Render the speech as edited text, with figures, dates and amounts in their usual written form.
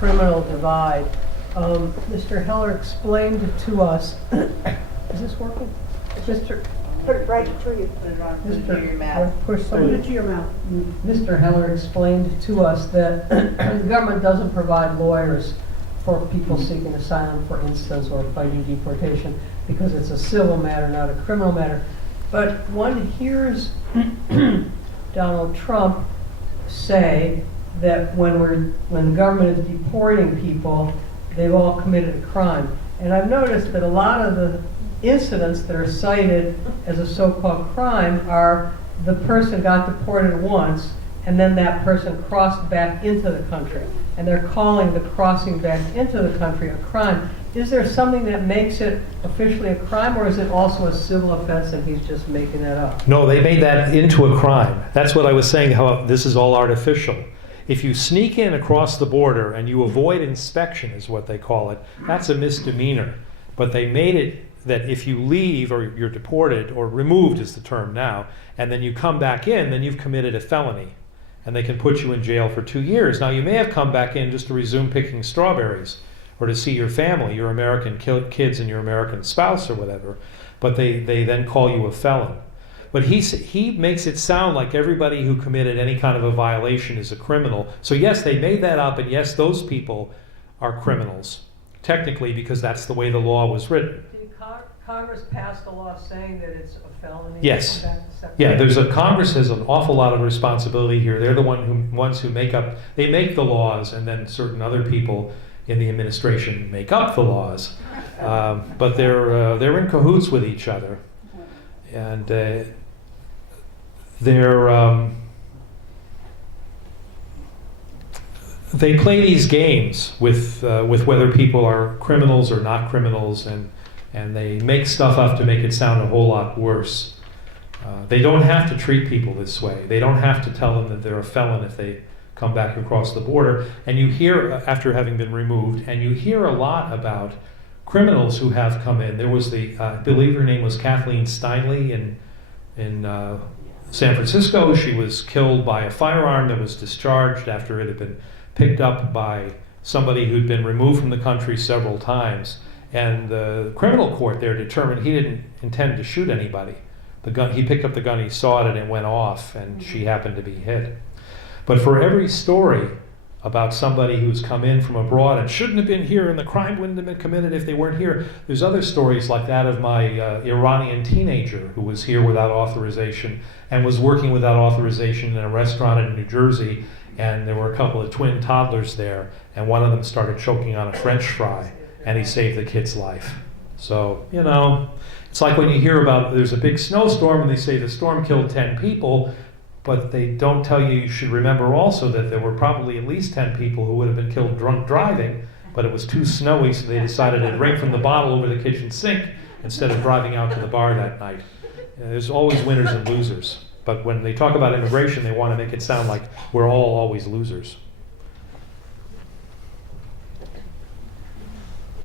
criminal divide. Mr. Heller explained to us, is this working? Mr. Put it right through you. Mr. your mouth. Push Put it to your mouth. Mr. Heller explained to us that the government doesn't provide lawyers for people seeking asylum, for instance, or fighting deportation, because it's a civil matter, not a criminal matter. But one hears Donald Trump say that when the government is deporting people, they've all committed a crime. And I've noticed that a lot of the incidents that are cited as a so-called crime are the person got deported once and then that person crossed back into the country. And they're calling the crossing back into the country a crime. Is there something that makes it officially a crime, or is it also a civil offense and he's just making that up? No, they made that into a crime. That's what I was saying, how this is all artificial. If you sneak in across the border and you avoid inspection, is what they call it, that's a misdemeanor. But they made it that if you leave or you're deported, or removed is the term now, and then you come back in, then you've committed a felony. And they can put you in jail for 2 years. Now, you may have come back in just to resume picking strawberries or to see your family, your American kids and your American spouse or whatever, but they then call you a felon. But he makes it sound like everybody who committed any kind of a violation is a criminal. So yes, they made that up, and yes, those people are criminals, technically, because that's the way the law was written. Did Congress pass a law saying that it's a felony? Yes. Yeah, Congress has an awful lot of responsibility here. They're the ones who make the laws, and then certain other people in the administration make up the laws. But they're in cahoots with each other, and they play these games with whether people are criminals or not criminals, and they make stuff up to make it sound a whole lot worse. They don't have to treat people this way. They don't have to tell them that they're a felon if they come back across the border. And you hear, after having been removed, and you hear a lot about criminals who have come in. There was I believe her name was Kathleen Steinle in San Francisco. She was killed by a firearm that was discharged after it had been picked up by somebody who'd been removed from the country several times. And the criminal court there determined he didn't intend to shoot anybody. He picked up the gun, he saw it, and it went off, and she happened to be hit. But for every story about somebody who's come in from abroad and shouldn't have been here, and the crime wouldn't have been committed if they weren't here, there's other stories like that of my Iranian teenager who was here without authorization and was working without authorization in a restaurant in New Jersey, and there were a couple of twin toddlers there, and one of them started choking on a French fry, and he saved the kid's life. So, it's like when you hear about there's a big snowstorm and they say the storm killed 10 people, but they don't tell you should remember also that there were probably at least 10 people who would have been killed drunk driving, but it was too snowy, so they decided to drink from the bottle over the kitchen sink instead of driving out to the bar that night. There's always winners and losers, but when they talk about immigration, they want to make it sound like we're all always losers.